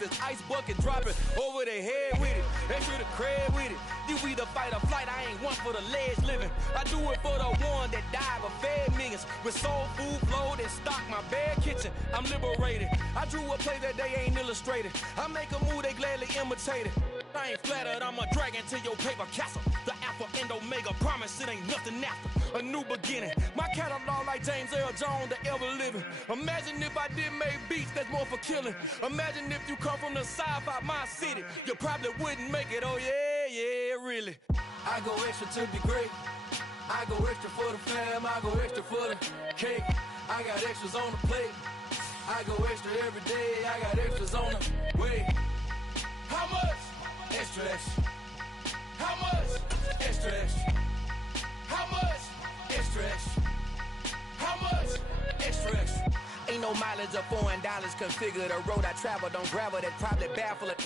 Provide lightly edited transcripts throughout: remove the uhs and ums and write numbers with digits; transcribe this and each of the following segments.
this ice bucket, drop it over their head with it. Extra the cred with it. You either fight or flight, I ain't one for the ledge living. I do it for the one that died but fed millions. With soul food flowed and stocked my bare kitchen. I'm liberated. I drew a play that they ain't illustrated. I make a move, they gladly imitate it. I ain't flattered, I'm a dragon to your paper castle. The Alpha and Omega, promise it ain't nothing after. A new beginning. My catalog like James Earl Jones, the ever living. Imagine if I did make beats, that's more for killing. Imagine if you come from the south out my city. You probably wouldn't make it, oh yeah, really. I go extra to be great. I go extra for the fam, I go extra for the cake. I got extras on the plate. I go extra every day, I got extras on the way. How much? Extra, extra. How much? Extra, extra. How much? Extra, extra. How much? Extra, extra. Ain't no mileage of $4 configure the road I travel. Don't gravel, that probably baffle it.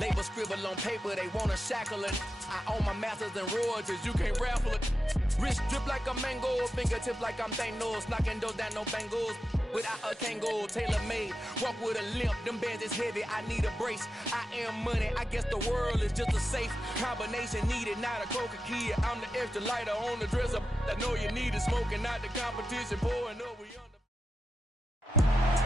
Label scribble on paper, they wanna shackle it. I own my masters and royalties, you can't raffle it. Wrist drip like a mango, fingertip like I'm Thanos. Knocking those down, no bangles. Without a Kango, tailor-made. Walk with a limp, them bands is heavy, I need a brace. I am money, I guess the world is just a safe combination needed, not a coca key. I'm the extra lighter on the dresser. I know you need it, smoking out the competition, pouring up, we under.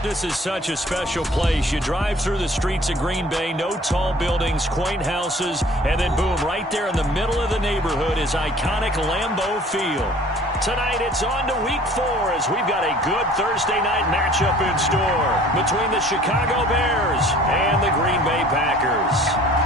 This is such a special place. You drive through the streets of Green Bay, no tall buildings, quaint houses, and then boom, right there in the middle of the neighborhood is iconic Lambeau Field. Tonight it's on to week 4 as we've got a good Thursday night matchup in store between the Chicago Bears and the Green Bay Packers.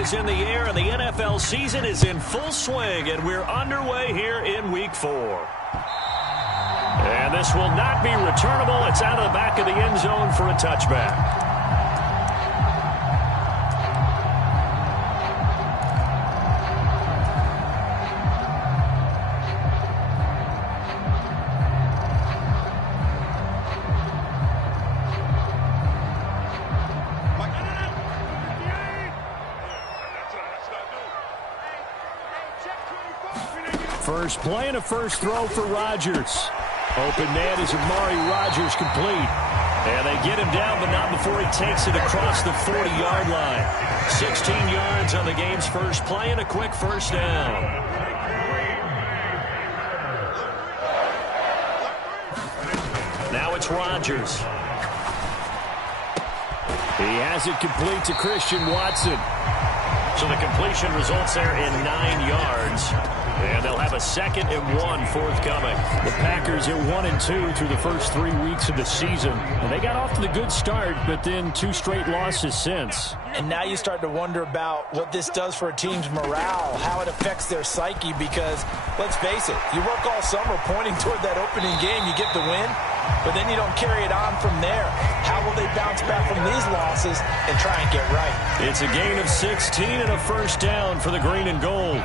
Is in the air, and the NFL season is in full swing, and we're underway here in week 4. And this will not be returnable. It's out of the back of the end zone for a touchback. First play and a first throw for Rodgers. Open man is Amari Rodgers complete. And they get him down, but not before he takes it across the 40-yard line. 16 yards on the game's first play and a quick first down. Now it's Rodgers. He has it complete to Christian Watson. So the completion results there in 9 yards. And they'll have a 2nd and 1 forthcoming. The Packers are 1-2 through the first 3 weeks of the season. And they got off to the good start, but then 2 straight losses since. And now you start to wonder about what this does for a team's morale, how it affects their psyche, because, let's face it, you work all summer pointing toward that opening game, you get the win, but then you don't carry it on from there. How will they bounce back from these losses and try and get right? It's a gain of 16 and a first down for the green and gold.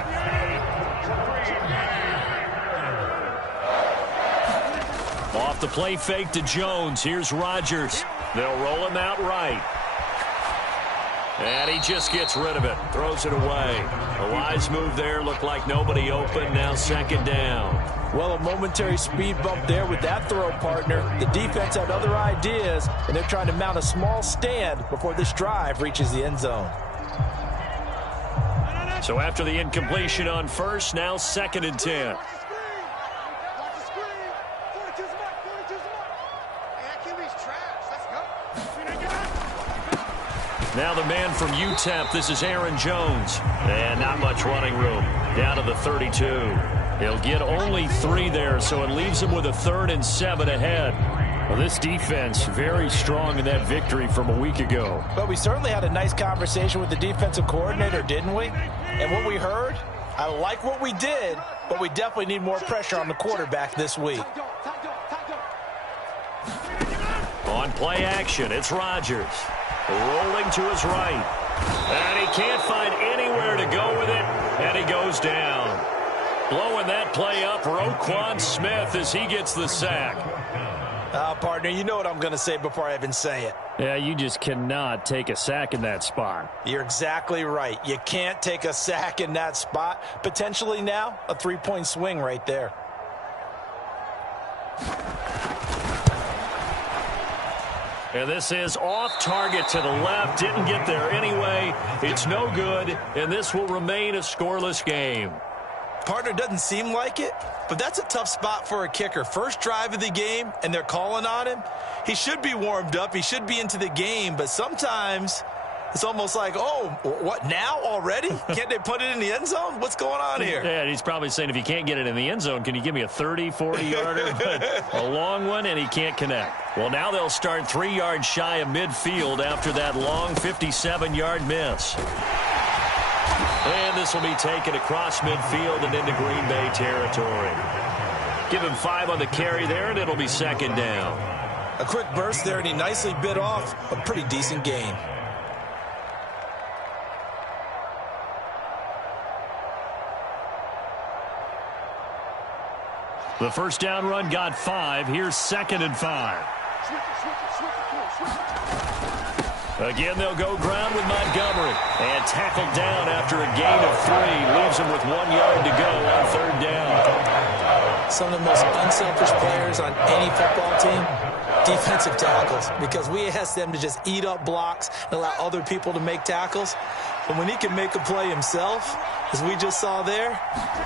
Off the play fake to Jones. Here's Rodgers. They'll roll him out right. And he just gets rid of it. Throws it away. A wise move there. Looked like nobody open. Now 2nd down. Well, a momentary speed bump there with that throw, partner. The defense had other ideas, and they're trying to mount a small stand before this drive reaches the end zone. So after the incompletion on first, now 2nd and 10. Now the man from UTEP, this is Aaron Jones. And not much running room. Down to the 32. He'll get only 3 there, so it leaves him with a 3rd and 7 ahead. Well, this defense very strong in that victory from a week ago. But we certainly had a nice conversation with the defensive coordinator, didn't we? And what we heard, I like what we did, but we definitely need more pressure on the quarterback this week. On play action, it's Rodgers. Rolling to his right. And he can't find anywhere to go with it, and he goes down. Blowing that play up, Roquan Smith as he gets the sack. Partner, you know what I'm going to say before I even say it. Yeah, you just cannot take a sack in that spot. You're exactly right. You can't take a sack in that spot. Potentially now, a 3-point swing right there. And this is off target to the left. Didn't get there anyway. It's no good, and this will remain a scoreless game. Partner, doesn't seem like it, but that's a tough spot for a kicker. First drive of the game, and they're calling on him. He should be warmed up. He should be into the game, but sometimes it's almost like, oh, what, now already? Can't they put it in the end zone? What's going on here? Yeah, and he's probably saying, if you can't get it in the end zone, can you give me a 30, 40-yarder? But a long one, and he can't connect. Well, now they'll start 3 yards shy of midfield after that long 57-yard miss. And this will be taken across midfield and into Green Bay territory. Give him 5 on the carry there, and it'll be second down. A quick burst there, and he nicely bit off a pretty decent gain. The first down run got 5. Here's 2nd and 5. Again, they'll go ground with Montgomery. And tackled down after a gain of 3. Leaves him with 1 yard to go on 3rd down. Some of the most unselfish players on any football team, defensive tackles, because we ask them to just eat up blocks and allow other people to make tackles. But when he can make a play himself, as we just saw there,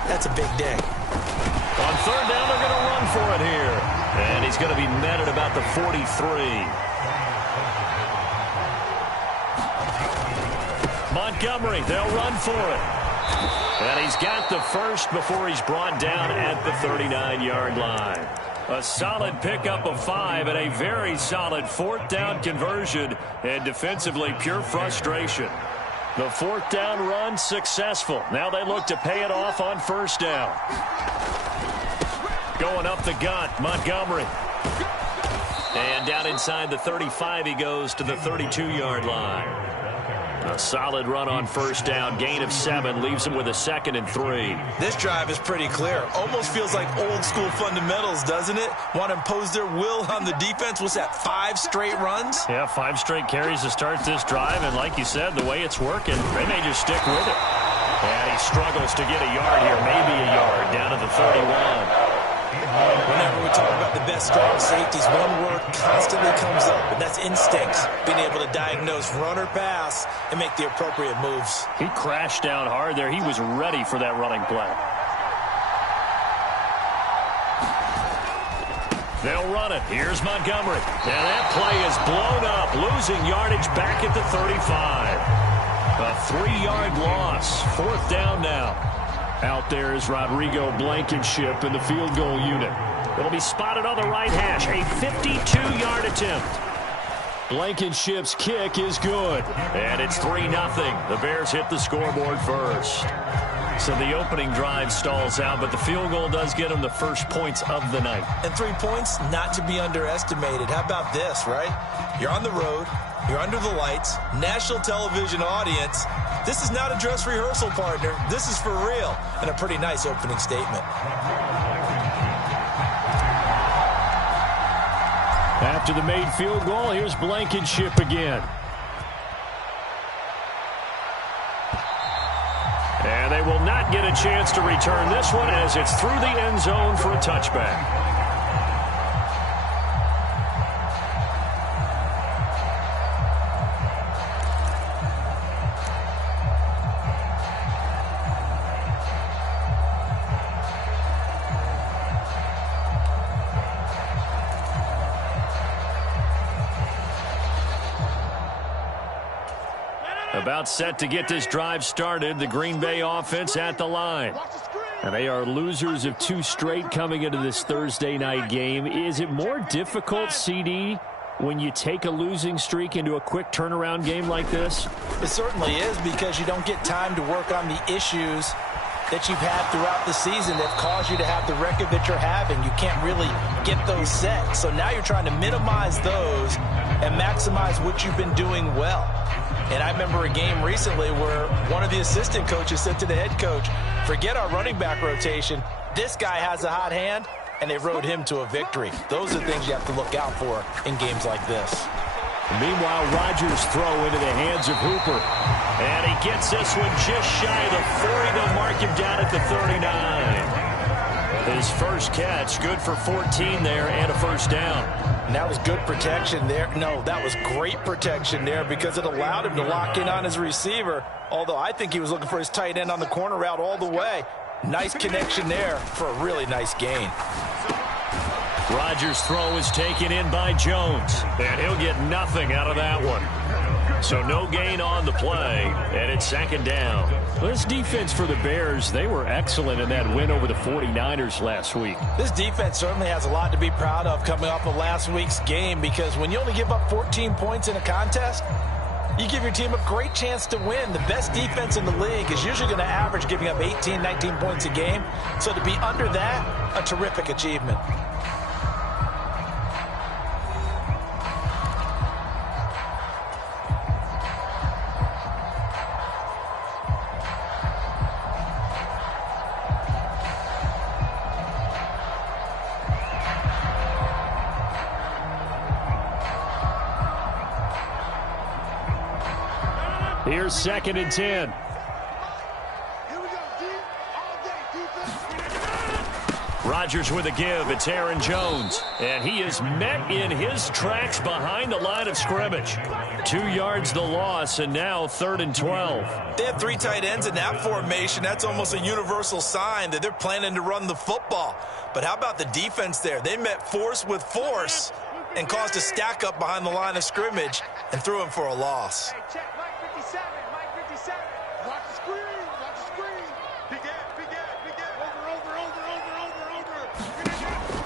that's a big day. On 3rd down, they're going to run for it here. And he's going to be met at about the 43. Montgomery, they'll run for it. And he's got the first before he's brought down at the 39-yard line. A solid pickup of 5 and a very solid 4th down conversion. And defensively, pure frustration. The 4th down run successful. Now they look to pay it off on 1st down. Going up the gut, Montgomery. And down inside the 35, he goes to the 32-yard line. A solid run on 1st down, gain of 7, leaves him with a 2nd and 3. This drive is pretty clear. Almost feels like old school fundamentals, doesn't it? Want to impose their will on the defense. What's that, 5 straight runs? Yeah, 5 straight carries to start this drive, and like you said, the way it's working, they may just stick with it. And he struggles to get a yard here, maybe a yard, down to the 31. Whenever we talk about the best strong safeties, one word constantly comes up, and that's instincts. Being able to diagnose run or pass and make the appropriate moves. He crashed down hard there. He was ready for that running play. They'll run it. Here's Montgomery. And that play is blown up, losing yardage back at the 35. A 3-yard loss. 4th down now. Out there is Rodrigo Blankenship in the field goal unit. It'll be spotted on the right hash. A 52-yard attempt. Blankenship's kick is good. And it's 3-0. The Bears hit the scoreboard first. So the opening drive stalls out, but the field goal does get them the first points of the night. And 3 points, not to be underestimated. How about this, right? You're on the road. You're under the lights. National television audience. This is not a dress rehearsal, partner. This is for real. And a pretty nice opening statement. After the made field goal, here's Blankenship again. And they will not get a chance to return this one as it's through the end zone for a touchback. About set to get this drive started. The Green Bay offense at the line. And they are losers of 2 straight coming into this Thursday night game. Is it more difficult, CD, when you take a losing streak into a quick turnaround game like this? It certainly is, because you don't get time to work on the issues that you've had throughout the season that caused you to have the record that you're having. You can't really get those set. So now you're trying to minimize those and maximize what you've been doing well. And I remember a game recently where one of the assistant coaches said to the head coach, forget our running back rotation. This guy has a hot hand, and they rode him to a victory. Those are things you have to look out for in games like this. Meanwhile, Rodgers' throw into the hands of Hooper. And he gets this one just shy of the 40. They'll mark him down at the 39. His first catch, good for 14 there and a first down. And that was good protection there. No, that was great protection there because it allowed him to lock in on his receiver, although I think he was looking for his tight end on the corner route all the way. Nice connection there for a really nice gain. Rodgers' throw is taken in by Jones, and he'll get nothing out of that one. So no gain on the play, and it's second down. This defense for the Bears, they were excellent in that win over the 49ers last week. This defense certainly has a lot to be proud of coming off of last week's game because when you only give up 14 points in a contest, you give your team a great chance to win. The best defense in the league is usually going to average giving up 18, 19 points a game. So to be under that, a terrific achievement. Here's second and 10. Rodgers with a give. It's Aaron Jones. And he is met in his tracks behind the line of scrimmage. 2 yards the loss, and now 3rd and 12. They have 3 tight ends in that formation. That's almost a universal sign that they're planning to run the football. But how about the defense there? They met force with force and caused a stack up behind the line of scrimmage and threw him for a loss.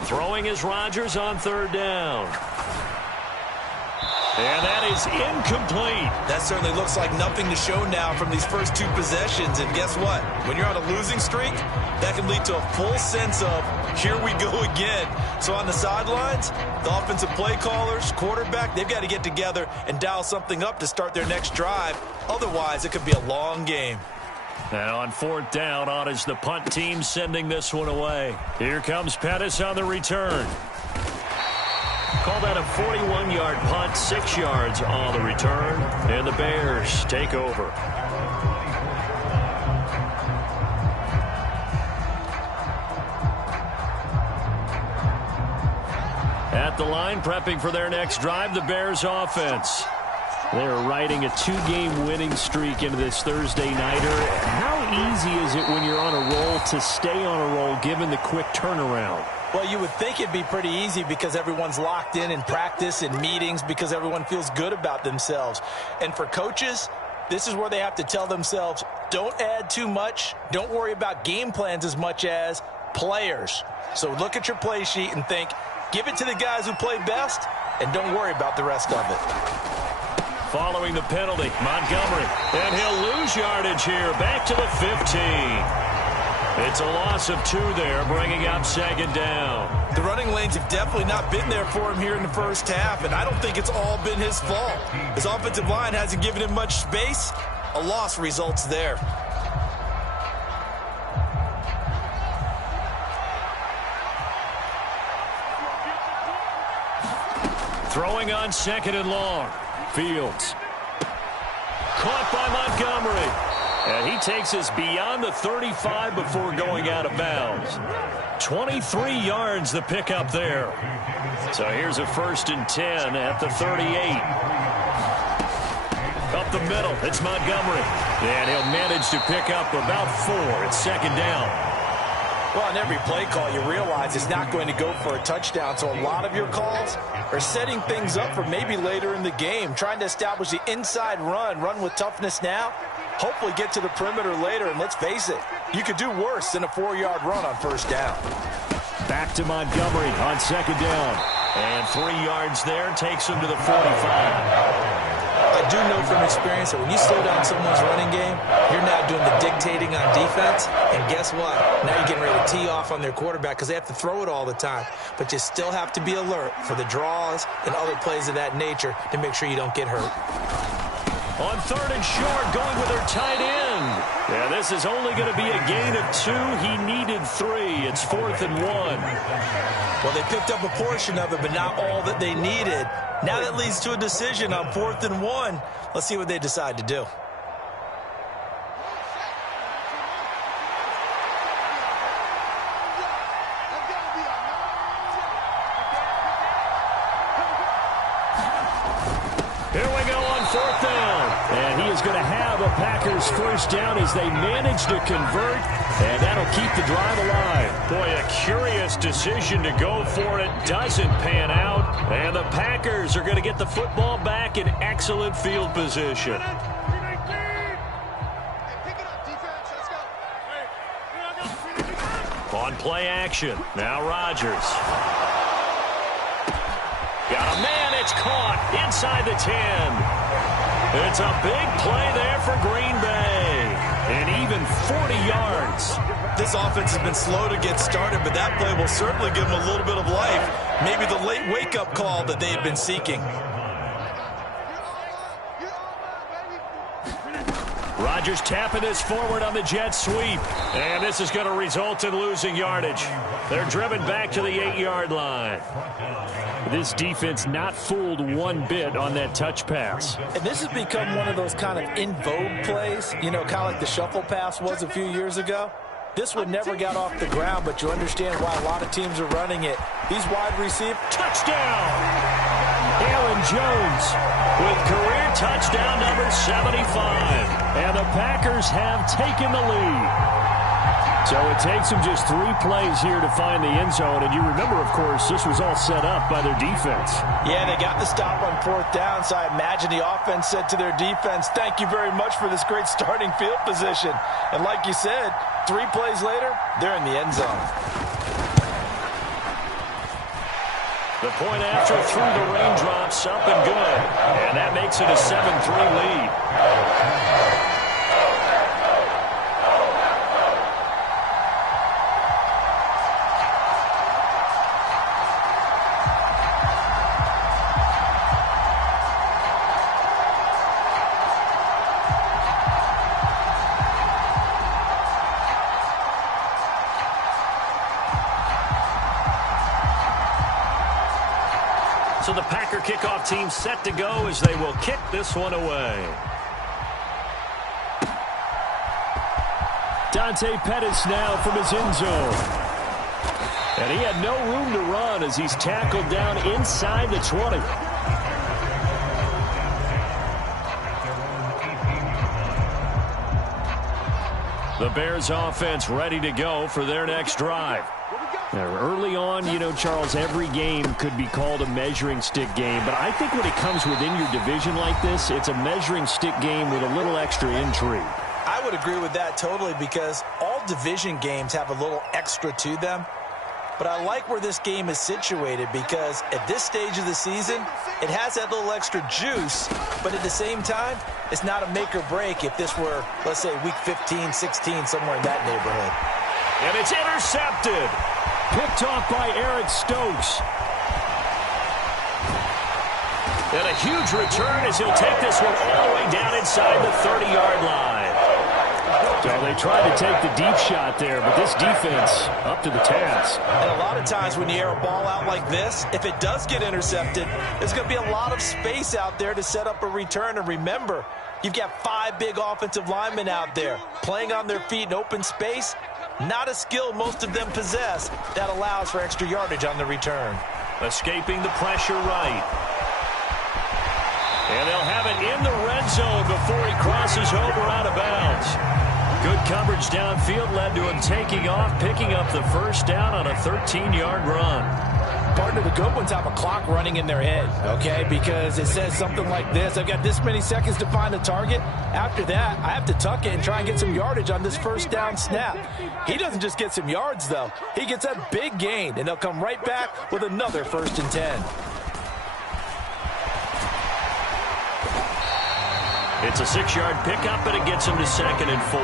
Throwing is Rodgers on 3rd down. And that is incomplete. That certainly looks like nothing to show now from these first 2 possessions. And guess what? When you're on a losing streak, that can lead to a full sense of, here we go again. So on the sidelines, the offensive play callers, quarterback, they've got to get together and dial something up to start their next drive. Otherwise, it could be a long game. Now on 4th down, on is the punt team sending this one away. Here comes Pettis on the return. Call that a 41-yard punt, 6 yards on the return, and the Bears take over. At the line, prepping for their next drive, the Bears offense. They're riding a 2-game winning streak into this Thursday nighter. How easy is it when you're on a roll to stay on a roll given the quick turnaround? Well, you would think it'd be pretty easy because everyone's locked in practice and meetings because everyone feels good about themselves. And for coaches, this is where they have to tell themselves, don't add too much. Don't worry about game plans as much as players. So look at your play sheet and think, give it to the guys who play best and don't worry about the rest of it. Following the penalty, Montgomery. And he'll lose yardage here. Back to the 15. It's a loss of 2 there, bringing up 2nd down. The running lanes have definitely not been there for him here in the first half, and I don't think it's all been his fault. His offensive line hasn't given him much space. A loss results there. Throwing on 2nd and long. Fields. Caught by Montgomery. And he takes us beyond the 35 before going out of bounds. 23 yards the pickup there. So here's a 1st and 10 at the 38. Up the middle, it's Montgomery. And he'll manage to pick up about 4. It's 2nd down. Well, on every play call, you realize it's not going to go for a touchdown. So a lot of your calls are setting things up for maybe later in the game, trying to establish the inside run with toughness now, hopefully get to the perimeter later. And let's face it, you could do worse than a 4-yard run on 1st down. Back to Montgomery on 2nd down. And 3 yards there takes him to the 45. I do know from experience that when you slow down someone's running game, you're now doing the dictating on defense. And guess what? Now you're getting ready to tee off on their quarterback because they have to throw it all the time. But you still have to be alert for the draws and other plays of that nature to make sure you don't get hurt. On 3rd and short, going with their tight end. Yeah, this is only going to be a gain of 2. He needed 3. It's 4th and 1. Well, they picked up a portion of it, but not all that they needed. Now that leads to a decision on 4th and 1. Let's see what they decide to do. Here we go on 4th down. And he is going to have a Packers first down as they manage to convert. And that'll keep the drive alive. Boy, a curious decision to go for it. Doesn't pan out. And the Packers are going to get the football back in excellent field position. On play action. Now Rodgers. Got a man, it's caught inside the 10. It's a big play there for Green Bay. And even 40 yards. This offense has been slow to get started, but that play will certainly give them a little bit of life. Maybe the late wake-up call that they had been seeking. Rodgers tapping this forward on the jet sweep. And this is going to result in losing yardage. They're driven back to the 8-yard line. This defense not fooled one bit on that touch pass. And this has become one of those kind of in vogue plays, you know, kind of like the shuffle pass was a few years ago. This one never got off the ground, but you understand why a lot of teams are running it. These wide receivers. Touchdown! Aaron Jones with career touchdown number 75. And the Packers have taken the lead. So it takes them just 3 plays here to find the end zone. And you remember, of course, this was all set up by their defense. Yeah, they got the stop on 4th down, so I imagine the offense said to their defense, thank you very much for this great starting field position. And like you said, 3 plays later, they're in the end zone. The point after through the raindrops, up and good. And that makes it a 7-3 lead. So the Packer kickoff team set to go as they will kick this one away. Dante Pettis now from his end zone. And he had no room to run as he's tackled down inside the 20. The Bears offense ready to go for their next drive. Now, early on, you know, Charles, every game could be called a measuring stick game. But I think when it comes within your division like this, it's a measuring stick game with a little extra intrigue. I would agree with that totally because all division games have a little extra to them. But I like where this game is situated because at this stage of the season, it has that little extra juice. But at the same time, it's not a make or break if this were, let's say, week 15, 16, somewhere in that neighborhood. And it's intercepted. Picked off by Eric Stokes. And a huge return as he'll take this one all the way down inside the 30-yard line. So they tried to take the deep shot there, but this defense up to the task. And a lot of times when you air a ball out like this, if it does get intercepted, there's going to be a lot of space out there to set up a return. And remember, you've got 5 big offensive linemen out there playing on their feet in open space. Not a skill most of them possess that allows for extra yardage on the return. Escaping the pressure right. And they'll have it in the red zone before he crosses over out of bounds. Good coverage downfield led to him taking off, picking up the first down on a 13-yard run. Partner, the good ones have a clock running in their head, okay? Because it says something like this. I've got this many seconds to find a target. After that, I have to tuck it and try and get some yardage on this first down snap. He doesn't just get some yards, though. He gets a big gain, and they'll come right back with another 1st and 10. It's a 6-yard pickup, and it gets him to 2nd and 4.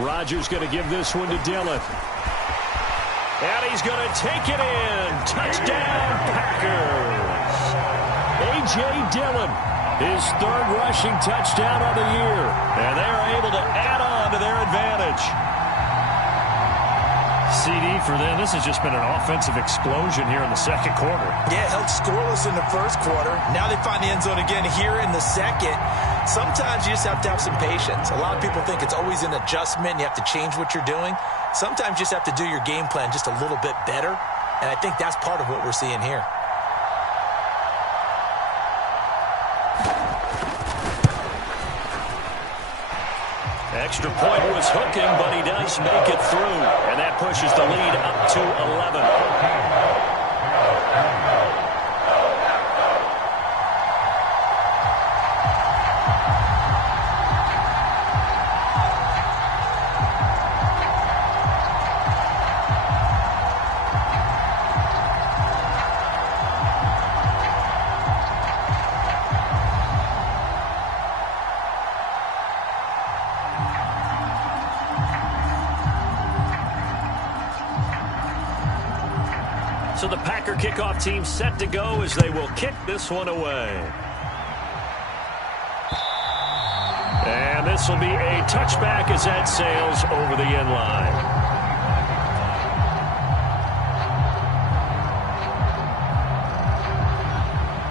Rodgers going to give this one to Dillon. And he's going to take it in. Touchdown, Packers. A.J. Dillon, his third rushing touchdown of the year. And they are able to add on to their advantage. CD for them. This has just been an offensive explosion here in the second quarter. Yeah, held scoreless in the first quarter. Now they find the end zone again here in the second. Sometimes you just have to have some patience. A lot of people think it's always an adjustment. You have to change what you're doing. Sometimes you just have to do your game plan just a little bit better. And I think that's part of what we're seeing here. Extra point was hooking, but he does make it through. And that pushes the lead up to 11. So the Packer kickoff team set to go as they will kick this one away. And this will be a touchback as that sails over the end line.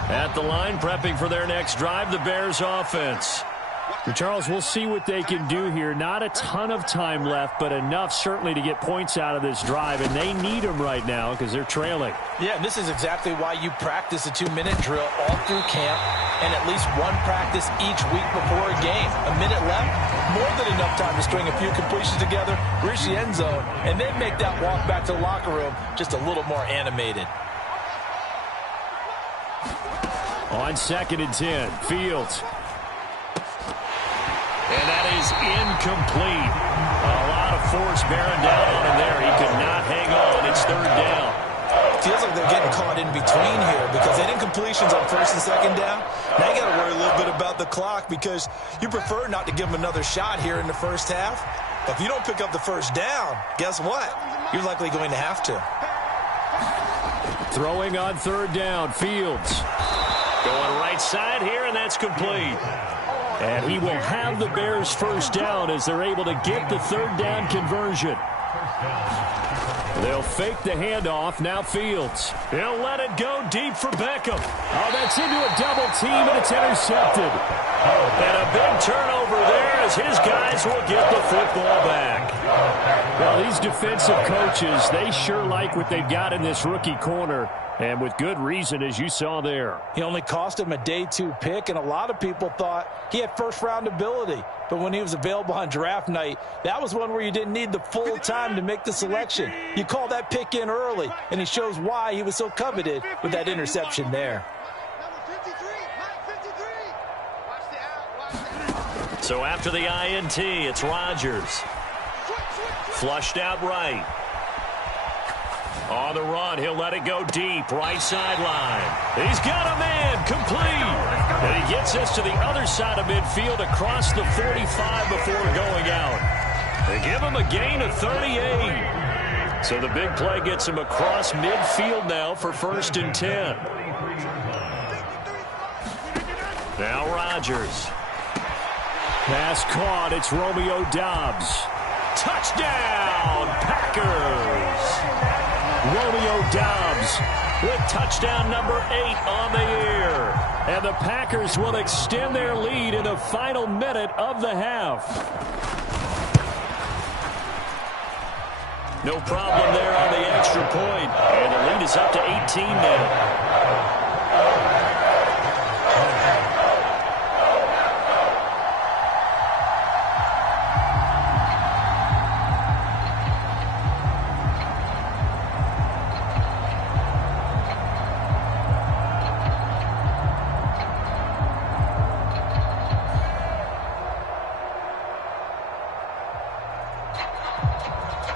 At the line, prepping for their next drive, the Bears offense. Charles, we'll see what they can do here. Not a ton of time left, but enough certainly to get points out of this drive, and they need them right now because they're trailing. Yeah, and this is exactly why you practice a 2-minute drill all through camp and at least one practice each week before a game. A minute left, more than enough time to string a few completions together, reach the end zone, and then make that walk back to the locker room just a little more animated. On 2nd and 10, Fields. And that is incomplete. A lot of force bearing down on him there. He could not hang on. It's 3rd down. Feels like they're getting caught in between here because they didn't incompletions on 1st and 2nd down. Now you got to worry a little bit about the clock because you prefer not to give them another shot here in the first half. But if you don't pick up the 1st down, guess what? You're likely going to have to. Throwing on 3rd down, Fields. Going right side here, and that's complete. And he will have the Bears' 1st down as they're able to get the 3rd down conversion. They'll fake the handoff. Now Fields. He'll let it go deep for Beckham. Oh, that's into a double team, and it's intercepted. And a big turnover there as his guys will get the football back. Well, these defensive coaches, they sure like what they've got in this rookie corner. And with good reason, as you saw there. He only cost him a day 2 pick, and a lot of people thought he had first-round ability. But when he was available on draft night, that was one where you didn't need the full time to make the selection. You call that pick in early, and he shows why he was so coveted with that interception there. So after the INT, it's Rodgers. Flushed out right. On the run, he'll let it go deep, right sideline. He's got a man, complete. And he gets us to the other side of midfield across the 45 before going out. They give him a gain of 38. So the big play gets him across midfield now for 1st and 10. Now Rodgers. Pass caught. It's Romeo Doubs. Touchdown, Packers. Romeo Doubs with touchdown number 8 on the year. And the Packers will extend their lead in the final minute of the half. No problem there on the extra point. And the lead is up to 18 now.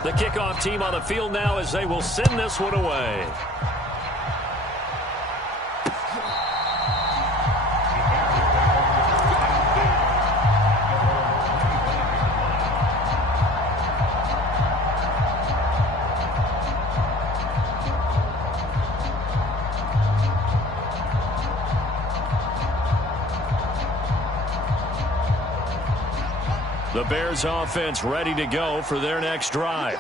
The kickoff team on the field now as they will send this one away. The Bears offense ready to go for their next drive.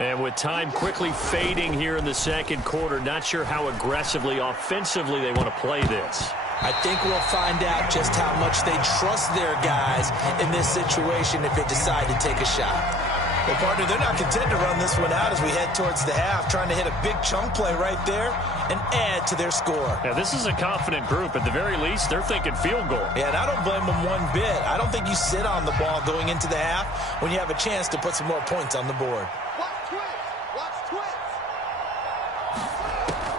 And with time quickly fading here in the second quarter, not sure how aggressively, offensively they want to play this. I think we'll find out just how much they trust their guys in this situation if they decide to take a shot. Well, partner, they're not content to run this one out as we head towards the half, trying to hit a big chunk play right there and add to their score. Yeah, this is a confident group. At the very least, they're thinking field goal. Yeah, and I don't blame them one bit. I don't think you sit on the ball going into the half when you have a chance to put some more points on the board.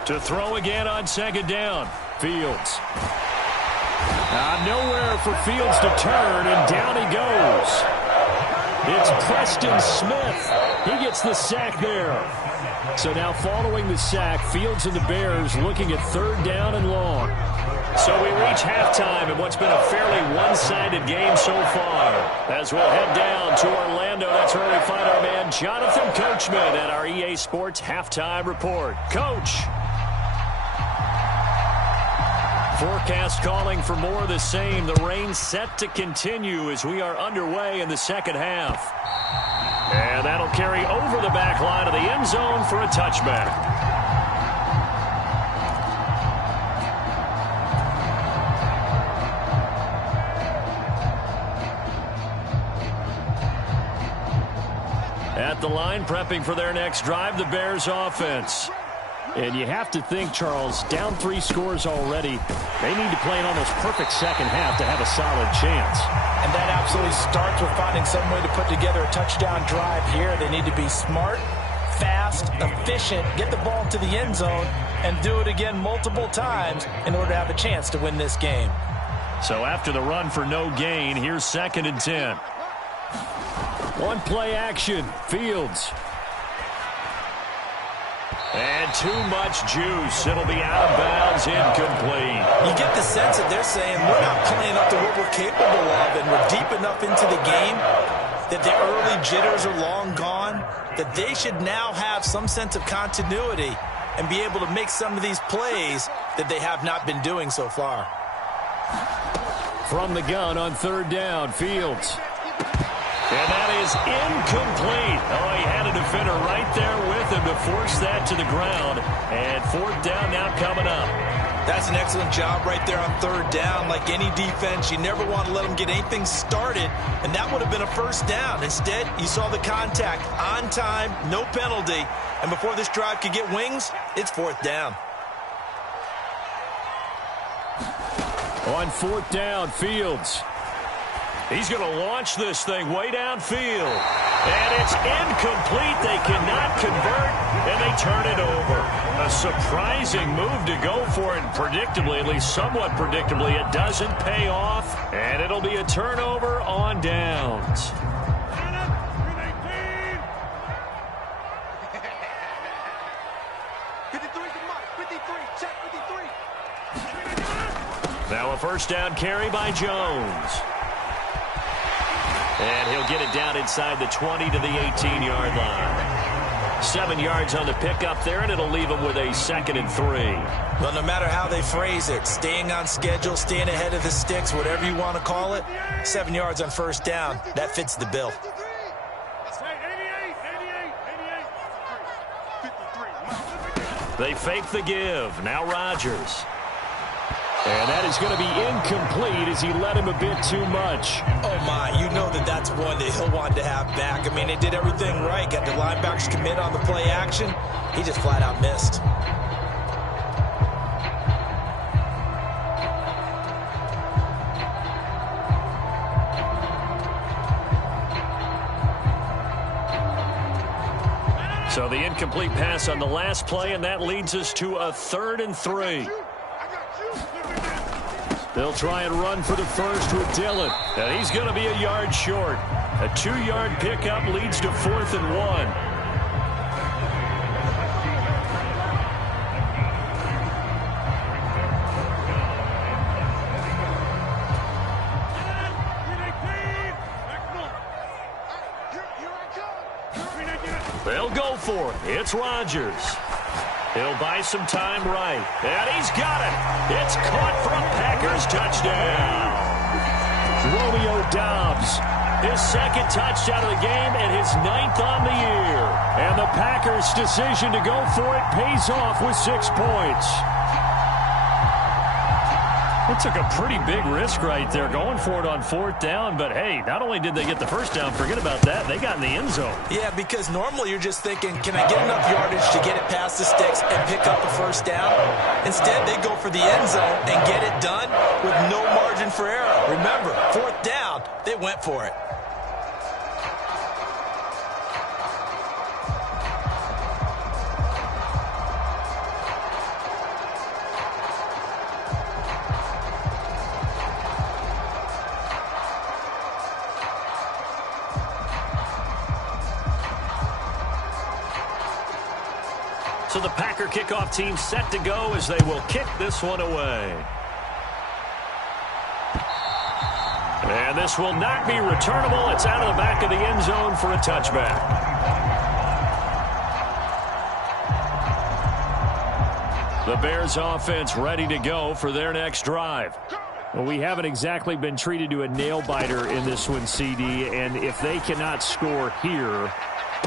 To throw again on second down. Fields. Nowhere for Fields to turn, and down he goes. It's Preston Smith. He gets the sack there. So now following the sack, Fields and the Bears looking at third down and long. So we reach halftime in what's been a fairly one-sided game so far. As we'll head down to Orlando, that's where we find our man Jonathan Coachman at our EA Sports Halftime Report. Coach. Forecast calling for more of the same. The rain set to continue as we are underway in the second half. And that'll carry over the back line of the end zone for a touchback. At the line, prepping for their next drive, the Bears offense. And you have to think, Charles, down 3 scores already. They need to play an almost perfect second half to have a solid chance. And that absolutely starts with finding some way to put together a touchdown drive here. They need to be smart, fast, efficient, get the ball to the end zone, and do it again multiple times in order to have a chance to win this game. So after the run for no gain, here's 2nd and 10. One play action. Fields. And too much juice. It'll be out of bounds, incomplete. You get the sense that they're saying we're not playing up to what we're capable of, and we're deep enough into the game that the early jitters are long gone, that they should now have some sense of continuity and be able to make some of these plays that they have not been doing so far. From the gun on third down, Fields. And that is incomplete. Oh, he had a defender right there with him to force that to the ground. And 4th down now coming up. That's an excellent job right there on third down. Like any defense, you never want to let them get anything started, and that would have been a first down. Instead, you saw the contact on time, no penalty, and before this drive could get wings, it's 4th down. On 4th down, Fields. He's going to launch this thing way downfield. And it's incomplete. They cannot convert, and they turn it over. A surprising move to go for it. Predictably, at least somewhat predictably, it doesn't pay off. And it'll be a turnover on downs. Now a first down carry by Jones. And he'll get it down inside the 20 to the 18-yard line. 7 yards on the pickup there, and it'll leave him with a 2nd and 3. Well, no matter how they phrase it, staying on schedule, staying ahead of the sticks, whatever you want to call it, 7 yards on first down, that fits the bill. They fake the give. Now Rodgers. And that is going to be incomplete as he led him a bit too much. Oh, my. You know that's one that he'll want to have back. I mean, they did everything right. Got the linebackers commit on the play action. He just flat out missed. So the incomplete pass on the last play, and that leads us to a 3rd and 3. They'll try and run for the first with Dillon. And he's going to be a yard short. A 2-yard pickup leads to 4th and 1. They'll go for it. It's Rodgers. He'll buy some time right. And he's got it. It's caught for a Packers touchdown. Romeo Doubs His second touchdown of the game and his 9th on the year. And the Packers' decision to go for it pays off with 6 points. It took a pretty big risk right there going for it on 4th down. But, hey, not only did they get the first down, forget about that, they got in the end zone. Yeah, because normally you're just thinking, can I get enough yardage to get it past the sticks and pick up a first down? Instead, they go for the end zone and get it done with no margin for error. Remember, 4th down, they went for it. So the Packer kickoff team set to go as they will kick this one away. And this will not be returnable. It's out of the back of the end zone for a touchback. The Bears offense ready to go for their next drive. Well, we haven't exactly been treated to a nail-biter in this one, CD, and if they cannot score here,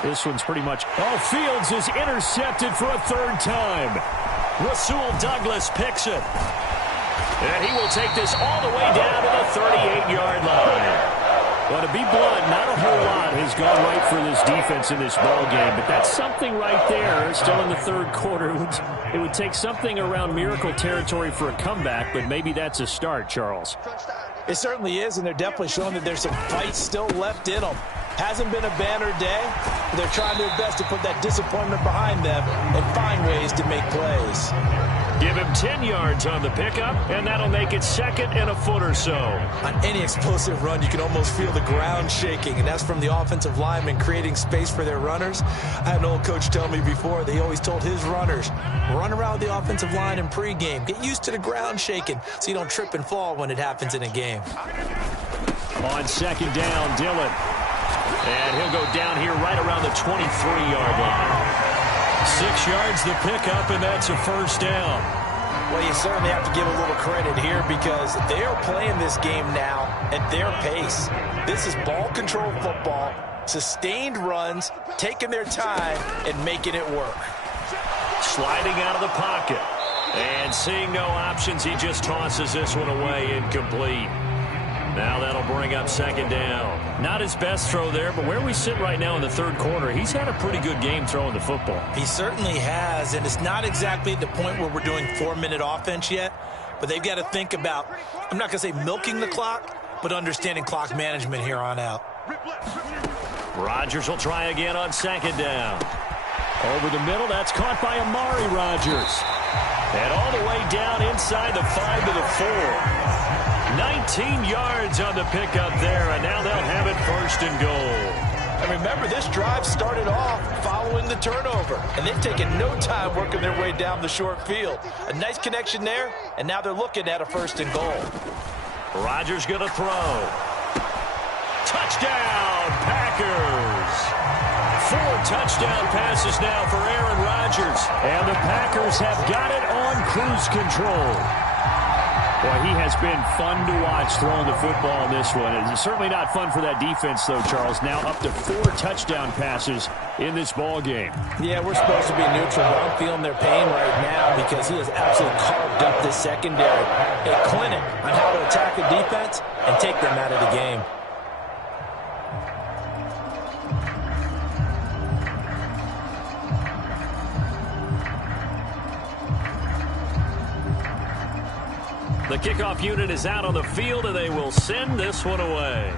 this one's pretty much... Oh, Fields is intercepted for a 3rd time. Rasul Douglas picks it. And he will take this all the way down to the 38-yard line. Well, to be blunt, not a whole lot has gone right for this defense in this ball game, but that's something right there. Still in the 3rd quarter. It would take something around miracle territory for a comeback, but maybe that's a start, Charles. It certainly is, and they're definitely showing that there's some fight still left in them. Hasn't been a banner day, but they're trying their best to put that disappointment behind them and find ways to make plays. Give him 10 yards on the pickup, and that'll make it 2nd and a foot or so. On any explosive run, you can almost feel the ground shaking, and that's from the offensive linemen creating space for their runners. I had an old coach tell me before, they always told his runners, run around the offensive line in pregame. Get used to the ground shaking so you don't trip and fall when it happens in a game. On 2nd down, Dillon. And he'll go down here right around the 23-yard line. 6 yards the pickup, and that's a 1st down. Well, you certainly have to give a little credit here because they are playing this game now at their pace. This is ball control football, sustained runs, taking their time, and making it work. Sliding out of the pocket. And seeing no options, he just tosses this one away, incomplete. Now that'll bring up 2nd down. Not his best throw there, but where we sit right now in the 3rd quarter, he's had a pretty good game throwing the football. He certainly has, and it's not exactly at the point where we're doing 4-minute offense yet, but they've got to think about, I'm not going to say milking the clock, but understanding clock management here on out. Rodgers will try again on 2nd down. Over the middle, that's caught by Amari Rodgers. And all the way down inside the 5 to the 4. 19 yards on the pickup there, and now they'll have it 1st and goal. And remember, this drive started off following the turnover, and they've taken no time working their way down the short field. A nice connection there, and now they're looking at a 1st and goal. Rodgers going to throw. Touchdown, Packers! 4 touchdown passes now for Aaron Rodgers. And the Packers have got it on cruise control. Boy, he has been fun to watch throwing the football in this one. It's certainly not fun for that defense, though, Charles. Now up to 4 touchdown passes in this ball game. Yeah, we're supposed to be neutral, but I'm feeling their pain right now because he has absolutely carved up this secondary. A clinic on how to attack a defense and take them out of the game. The kickoff unit is out on the field, and they will send this one away.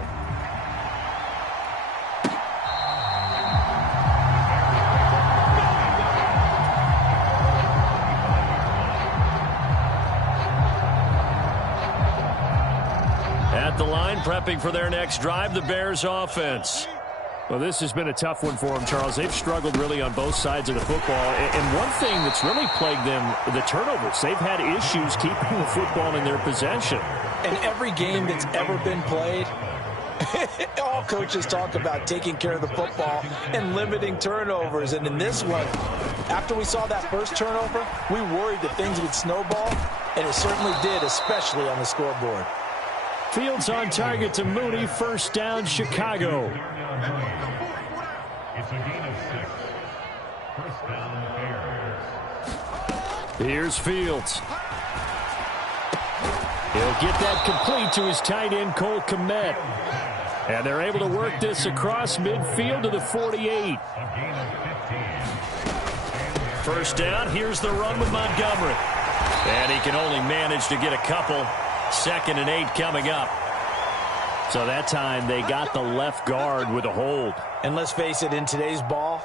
At the line, prepping for their next drive, the Bears offense. Well, this has been a tough one for them, Charles. They've struggled really on both sides of the football. And one thing that's really plagued them, the turnovers. They've had issues keeping the football in their possession. In every game that's ever been played, all coaches talk about taking care of the football and limiting turnovers. And in this one, after we saw that first turnover, we worried that things would snowball, and it certainly did, especially on the scoreboard. Fields on target to Mooney. First down, Chicago. It's a gain of 6. First down, Bears. Here's Fields. He'll get that complete to his tight end, Cole Kmet. And they're able to work this across midfield to the 48. First down, here's the run with Montgomery. And he can only manage to get a couple. 2nd and 8 coming up. So that time they got the left guard with a hold. And let's face it, in today's ball,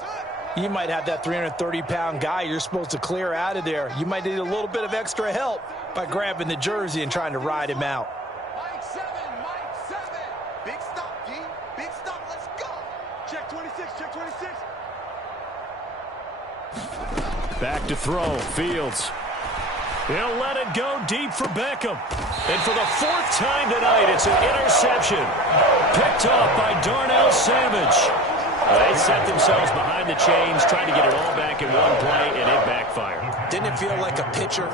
you might have that 330-pound guy you're supposed to clear out of there. You might need a little bit of extra help by grabbing the jersey and trying to ride him out. Mike 7. Big stop, D. Big stop. Let's go. Check 26. Check 26. Back to throw. Fields. He'll let it go deep for Beckham. And for the 4th time tonight, it's an interception. Picked off by Darnell Savage. They set themselves behind the chains, trying to get it all back in one play, and it backfired. Didn't it feel like a pitcher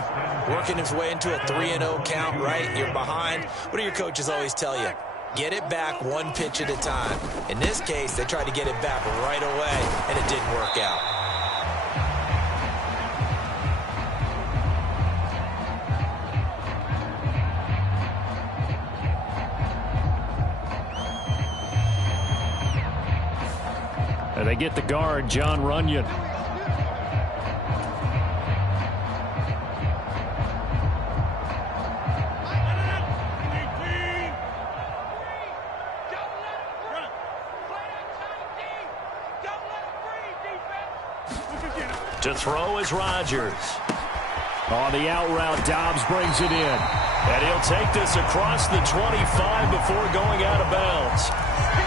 working his way into a 3-0 count, right? You're behind. What do your coaches always tell you? Get it back one pitch at a time. In this case, they tried to get it back right away, and it didn't work out. And they get the guard, John Runyon. To throw is Rodgers. On the out route, Dobbs brings it in. And he'll take this across the 25 before going out of bounds.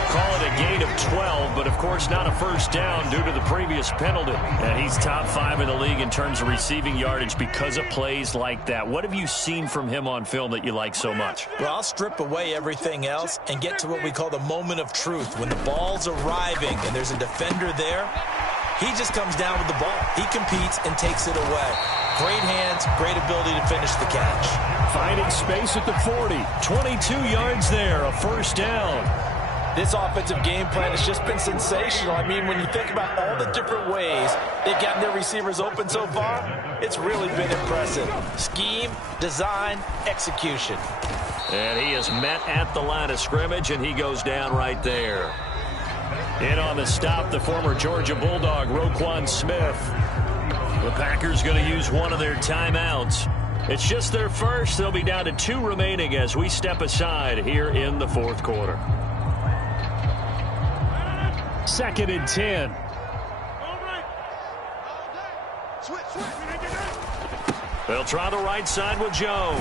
Call it a gain of 12, but of course not a first down due to the previous penalty. And he's top 5 in the league in terms of receiving yardage because of plays like that. What have you seen from him on film that you like so much? Well, I'll strip away everything else and get to what we call the moment of truth. When the ball's arriving and there's a defender there, he just comes down with the ball. He competes and takes it away. Great hands, great ability to finish the catch. Finding space at the 40. 22 yards there, a first down. This offensive game plan has just been sensational. I mean, when you think about all the different ways they've gotten their receivers open so far, it's really been impressive. Scheme, design, execution. And he is met at the line of scrimmage, and he goes down right there. In on the stop, the former Georgia Bulldog, Roquan Smith. The Packers going to use one of their timeouts. It's just their first. They'll be down to 2 remaining as we step aside here in the 4th quarter. 2nd and 10. They'll try the right side with Jones.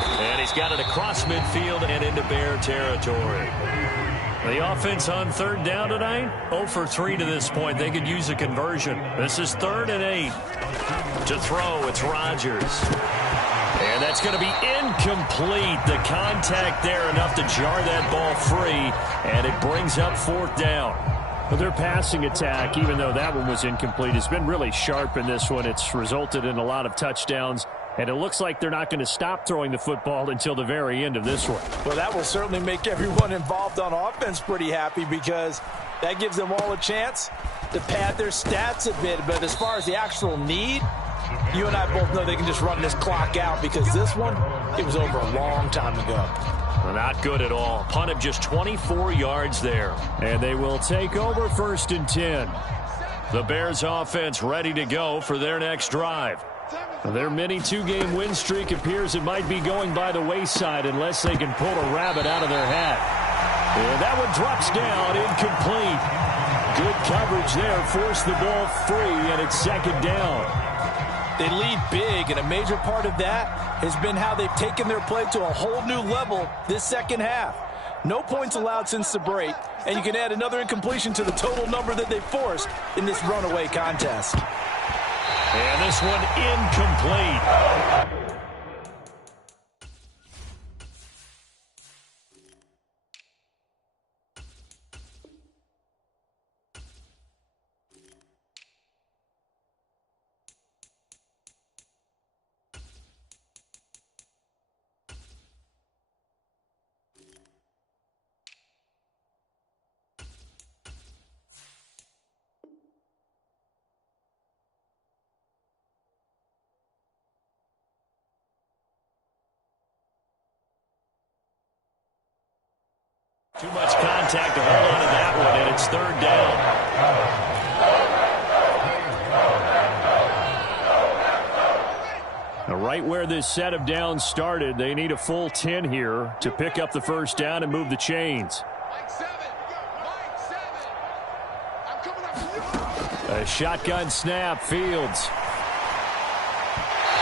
And he's got it across midfield and into Bear territory. The offense on 3rd down tonight, 0 for 3 to this point. They could use a conversion. This is 3rd and 8. To throw, it's Rodgers. And that's going to be incomplete. The contact there enough to jar that ball free. And it brings up 4th down. But their passing attack, even though that one was incomplete, has been really sharp in this one. It's resulted in a lot of touchdowns. And it looks like they're not going to stop throwing the football until the very end of this one. Well, that will certainly make everyone involved on offense pretty happy because that gives them all a chance to pad their stats a bit. But as far as the actual need, you and I both know they can just run this clock out because this one, it was over a long time ago. Not good at all. Punt of just 24 yards there. And they will take over 1st and 10. The Bears offense ready to go for their next drive. Their mini 2-game win streak appears it might be going by the wayside unless they can pull a rabbit out of their hat. And that one drops down, incomplete. Good coverage there, forced the ball free, and it's 2nd down. They lead big, and a major part of that has been how they've taken their play to a whole new level this second half. No points allowed since the break, and you can add another incompletion to the total number that they forced in this runaway contest. And this one incomplete. Too much contact to hold on to that one, and it's third down. Now, right where this set of downs started, they need a full 10 here to pick up the first down and move the chains. A shotgun snap, Fields.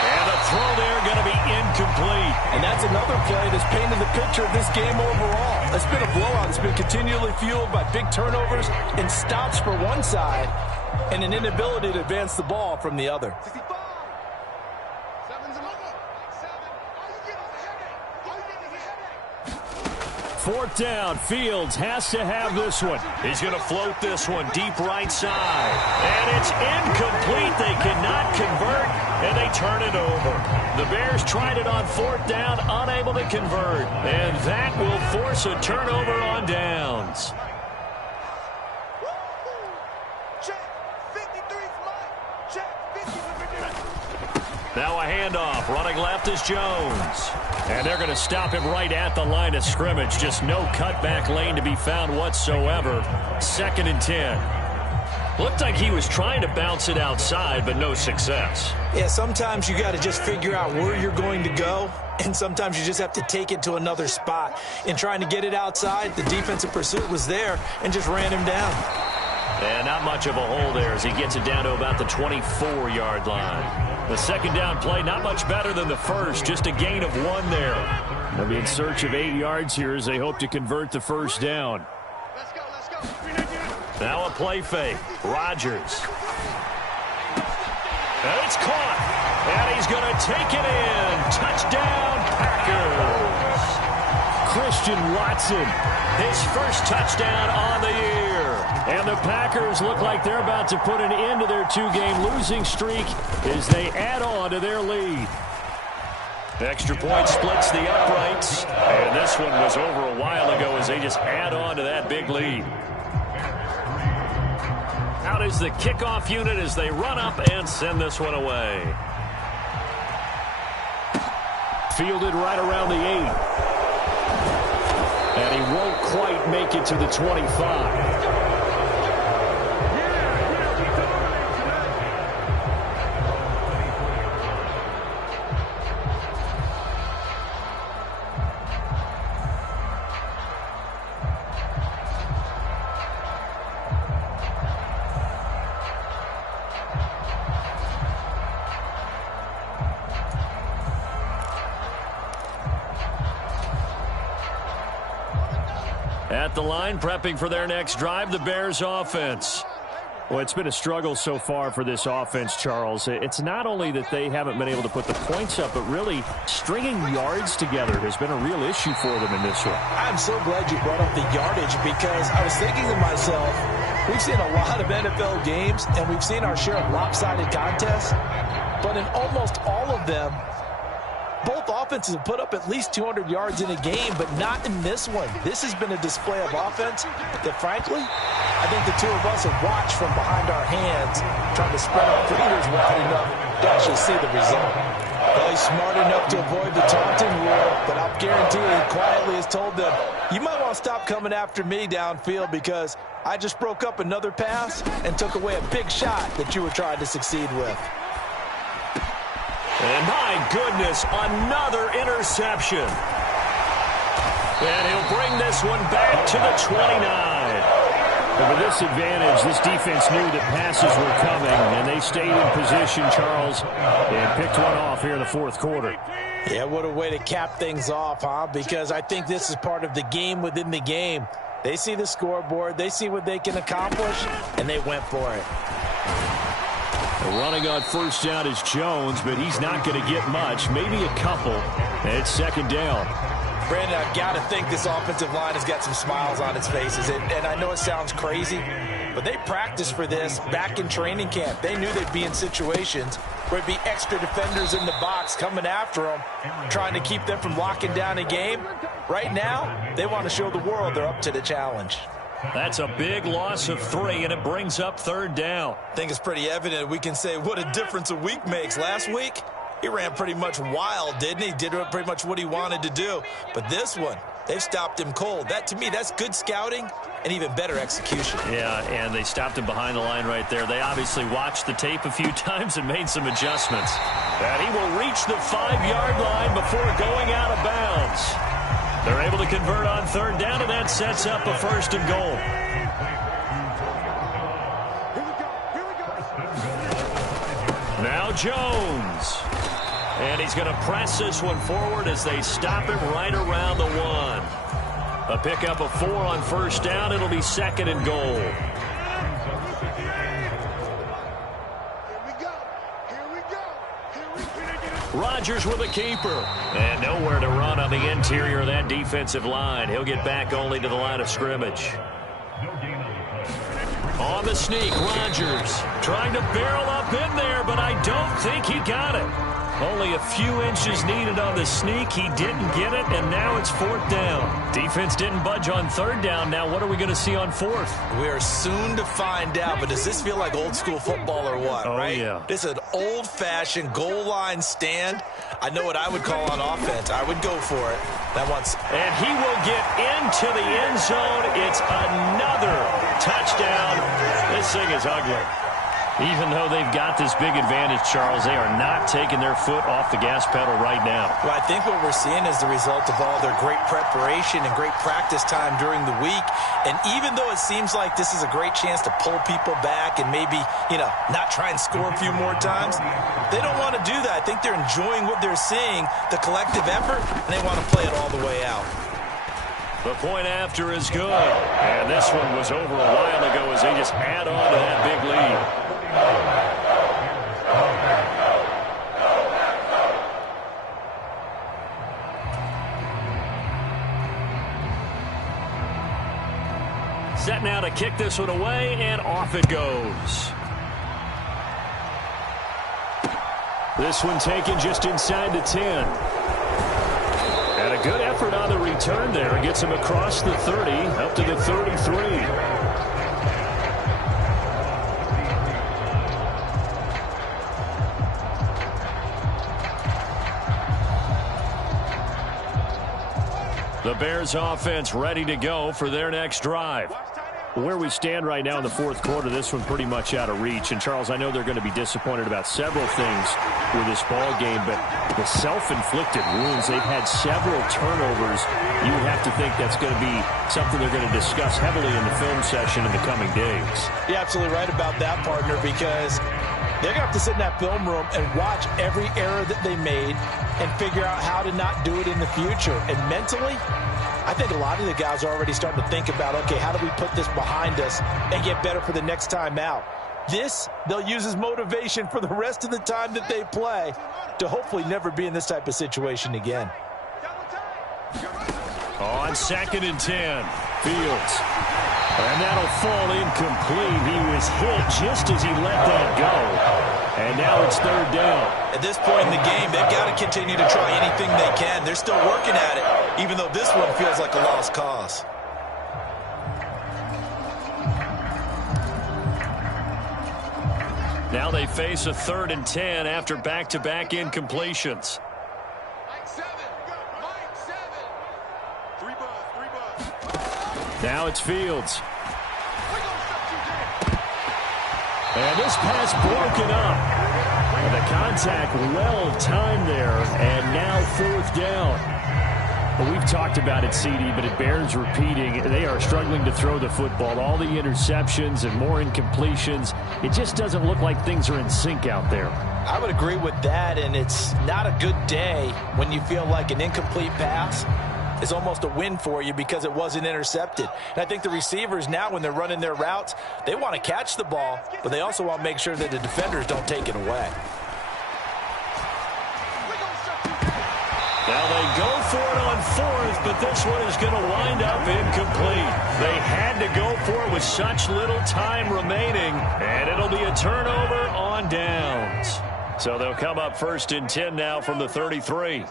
And the throw there going to be incomplete. And that's another play that's painted the picture of this game overall. It's been a blowout. It's been continually fueled by big turnovers and stops for one side and an inability to advance the ball from the other. Fourth down, Fields has to have this one. He's going to float this one deep right side. And it's incomplete. They cannot convert, and they turn it over. The Bears tried it on fourth down, unable to convert. And that will force a turnover on downs. Now a handoff. Running left is Jones. And they're going to stop him right at the line of scrimmage. Just no cutback lane to be found whatsoever. 2nd and 10. Looked like he was trying to bounce it outside, but no success. Yeah, sometimes you got to just figure out where you're going to go, and sometimes you just have to take it to another spot. In trying to get it outside, the defensive pursuit was there and just ran him down. And not much of a hole there as he gets it down to about the 24-yard line. The second down play, not much better than the first, just a gain of 1 there. They'll be in search of 8 yards here as they hope to convert the first down. Let's go. Now a play fake. Rodgers. And it's caught. And he's going to take it in. Touchdown, Packers. Christian Watson, his first touchdown on the year. And the Packers look like they're about to put an end to their 2-game losing streak as they add on to their lead. Extra point splits the uprights. And this one was over a while ago as they just add on to that big lead. Out is the kickoff unit as they run up and send this one away. Fielded right around the 8. And he won't quite make it to the 25. At the line, prepping for their next drive, the Bears offense. Well, it's been a struggle so far for this offense, Charles. It's not only that they haven't been able to put the points up, but really stringing yards together has been a real issue for them in this one. I'm so glad you brought up the yardage because I was thinking to myself, we've seen a lot of NFL games, and we've seen our share of lopsided contests, but in almost all of them, both offenses have put up at least 200 yards in a game, but not in this one. This has been a display of offense that, frankly, I think the two of us have watched from behind our hands, trying to spread our fingers wide enough to actually see the result. Well, he's smart enough to avoid the taunting rule, but I'll guarantee he quietly has told them, you might want to stop coming after me downfield because I just broke up another pass and took away a big shot that you were trying to succeed with. And my goodness, another interception. And he'll bring this one back to the 29. And with this advantage, this defense knew that passes were coming, and they stayed in position, Charles, and picked one off here in the fourth quarter. Yeah, what a way to cap things off, huh? Because I think this is part of the game within the game. They see the scoreboard, they see what they can accomplish, and they went for it. Running on first down is Jones, but he's not going to get much, maybe a couple. And it's second down. Brandon, I've got to think this offensive line has got some smiles on its faces. And I know it sounds crazy, but they practiced for this back in training camp. They knew they'd be in situations where it'd be extra defenders in the box coming after them, trying to keep them from locking down a game. Right now, they want to show the world they're up to the challenge. That's a big loss of 3, and it brings up third down. I think it's pretty evident we can say what a difference a week makes. Last week, he ran pretty much wild, didn't he? Did pretty much what he wanted to do. But this one, They've stopped him cold. That, to me, that's good scouting and even better execution. Yeah, and they stopped him behind the line right there. They obviously watched the tape a few times and made some adjustments. And he will reach the 5-yard line before going out of bounds. They're able to convert on third down, and that sets up a 1st and goal. Now Jones. And he's going to press this one forward as they stop him right around the 1. A pickup of 4 on 1st down. It'll be 2nd and goal. Rodgers with a keeper. And nowhere to run on the interior of that defensive line. He'll get back only to the line of scrimmage. On the sneak, Rodgers trying to barrel up in there, but I don't think he got it. Only a few inches needed on the sneak. He didn't get it, and now it's 4th down. Defense didn't budge on 3rd down. Now what are we going to see on 4th? We are soon to find out, but does this feel like old school football or what, right? Yeah. This is an old-fashioned goal line stand. I know what I would call on offense. I would go for it. And he will get into the end zone. It's another touchdown. This thing is ugly. Even though they've got this big advantage, Charles, they are not taking their foot off the gas pedal right now. Well, I think what we're seeing is the result of all their great preparation and great practice time during the week. And even though it seems like this is a great chance to pull people back and maybe, not try and score a few more times, they don't want to do that. I think they're enjoying what they're seeing, the collective effort, and they want to play it all the way out. The point after is good. And this one was over a while ago as they just add on to that big lead. Set now to kick this one away, and off it goes. This one taken just inside the 10. And a good effort on the return there. Gets him across the 30, up to the 33. The Bears offense ready to go for their next drive. Where we stand right now in the 4th quarter, this one pretty much out of reach. And, Charles, I know they're going to be disappointed about several things with this ball game, but the self-inflicted wounds, they've had several turnovers. You would have to think that's going to be something they're going to discuss heavily in the film session in the coming days. You're absolutely right about that, partner, because they're going to have to sit in that film room and watch every error that they made and figure out how to not do it in the future. And mentally, I think a lot of the guys are already starting to think about, okay, how do we put this behind us and get better for the next time out? This, they'll use as motivation for the rest of the time that they play to hopefully never be in this type of situation again. On 2nd and 10, Fields. And that'll fall incomplete. He was hit just as he let that go. And now it's 3rd down. At this point in the game, they've got to continue to try anything they can. They're still working at it, even though this one feels like a lost cause. Now they face a 3rd and 10 after back-to-back incompletions. Now it's Fields. And this pass broken up. And the contact well timed there. And now 4th down. Well, we've talked about it, CD, but it bears repeating. They are struggling to throw the football. All the interceptions and more incompletions. It just doesn't look like things are in sync out there. I would agree with that, and it's not a good day when you feel like an incomplete pass is almost a win for you because it wasn't intercepted. And I think the receivers now, when they're running their routes, they want to catch the ball, but they also want to make sure that the defenders don't take it away. Now they go for it on 4th, but this one is going to wind up incomplete. They had to go for it with such little time remaining, and it'll be a turnover on downs. So they'll come up 1st and 10 now from the 33.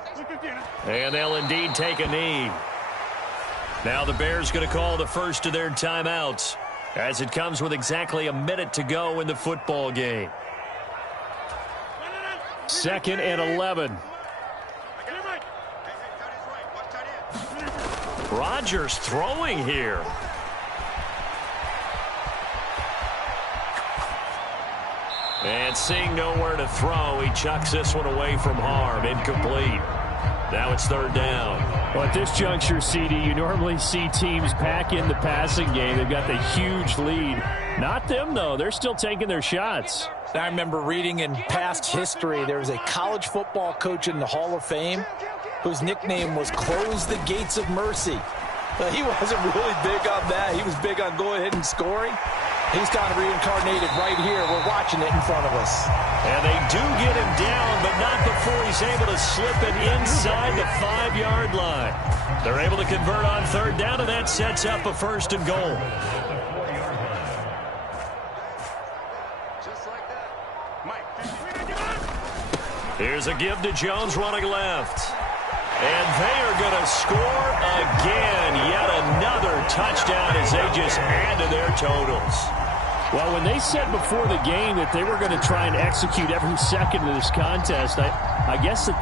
And they'll indeed take a knee. Now the Bears going to call the first of their timeouts as it comes with exactly a minute to go in the football game. 2nd and 11. Rodgers throwing here. And seeing nowhere to throw, he chucks this one away from harm. Incomplete. Now it's third down. Well, at this juncture, CD, you normally see teams pack in the passing game. They've got the huge lead. Not them, though. They're still taking their shots. I remember reading in past history, there was a college football coach in the Hall of Fame whose nickname was Close the Gates of Mercy. But he wasn't really big on that. He was big on going ahead and scoring. He's kind of reincarnated right here. We're watching it in front of us. And they do get him down, but not before he's able to slip it inside the 5-yard line. They're able to convert on third down, and that sets up a first and goal. Here's a give to Jones running left. And they are going to score again. Yet another touchdown as they just add to their totals. Well, when they said before the game that they were going to try and execute every second of this contest, I guess that